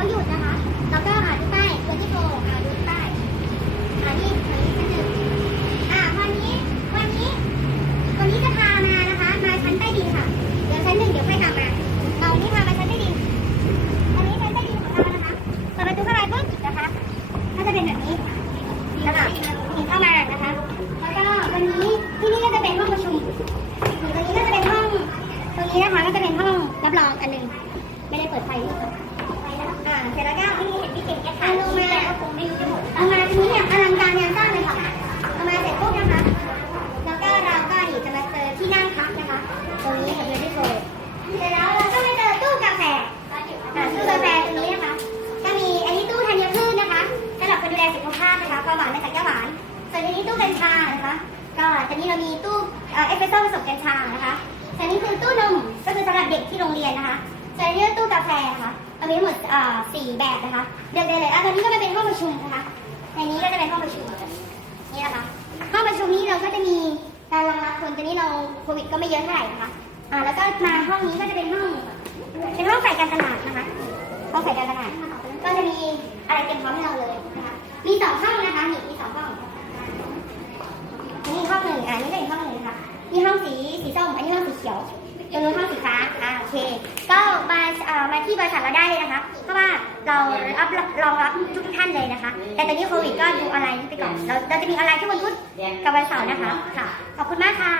เขาหยุดนะคะ แล้วก็อ่าดูป้ายตัวที่โฟอ่าดูป้ายอ่านี่อันนี้ชั้นหนึ่งอ่าวันนี้ วันนี้ วันนี้จะพามานะคะ มาชั้นใต้ดินค่ะ เดี๋ยวชั้นหนึ่งเดี๋ยวค่อยทำมาเราวันนี้พามาชั้นใต้ดินอันนี้ชั้นใต้ดินของเรานะคะเปิดประตูเข้าไปปุ๊บนะคะก็จะเป็นแบบนี้นะคะเห็นเข้ามานะคะ แล้วก็วันนี้ที่นี่ก็จะเป็นห้องประชุมตรงนี้ก็จะเป็นห้อง ตรงนี้นะคะก็จะเป็นห้องรับรองอันหนึ่งไม่ได้เปิดไฟด้วย อ่าเสร็จแล้วก็ที่นี่เห็นพี่เก่งแกถ่ายลงมาก็คงไม่รู้จะหมดเอามาทีนี้เนี่ยอลังการงานสร้างเลยค่ะเอามาเสร็จปุ๊บนะคะ แล้วก็เราก็เดี๋ยวจะมาเจอที่นั่งพักนะคะ ตรงนี้ค่ะเบลลี่โฟเสร็จแล้วเราก็มาเจอตู้กาแฟอ่าตู้กาแฟตรงนี้นะคะ ก็มีอันนี้ตู้ธัญพืชนะคะสำหรับคนดูแลสุขภาพนะคะความหวานมาจากแก้วหวาน ส่วนอันนี้ตู้กัญชานะคะ ก็ตอนนี้เรามีตู้เอ่อเอสเปรสโซ่ผสมกัญชานะคะส่วนนี้คือตู้นมก็คือสำหรับเด็กที่โรงเรียนนะคะส่วนอันนี้ก็ตู้กาแฟนะคะ เรามีทั้งหมดอ่อสี่แบบนะคะเลือกได้เลยอะตอนนี้ก็มาเป็นห้องประชุมนะคะในนี้ก็จะเป็นห้องประชุมนี่นะคะห้องประชุมนี้เราก็จะมีการรองรับคนตอนนี้เราโควิดก็ไม่เยอะเท่าไหร่นะคะอ่าแล้วก็มาห้องนี้ก็จะเป็นห้องเป็นห้องฝ่ายการตลาดนะคะห้องฝ่ายการตลาดก็จะมีอะไรเตรียมพร้อมให้เราเลยนะคะมีสองห้องนะคะนี่มีสองห้องนี่ห้องหนึ่งอ่านี่ก็อีกห้องหนึ่งค่ะนี่ห้องสีสีส้มอันนี้ห้องสีเขียวตรงนู้นห้องสีฟ้า อ่าโอเค ก็มาอ่ามา ที่บริษัทเราได้เลยนะคะ เพราะว่าเรารับรองรับทุกท่านเลยนะคะ แต่ตอนนี้โควิดก็ดูออนไลน์ไปก่อน เราเราจะมีออนไลน์แค่วันพุธกับวันเสาร์นะคะ ค่ะ ขอบคุณมากค่ะ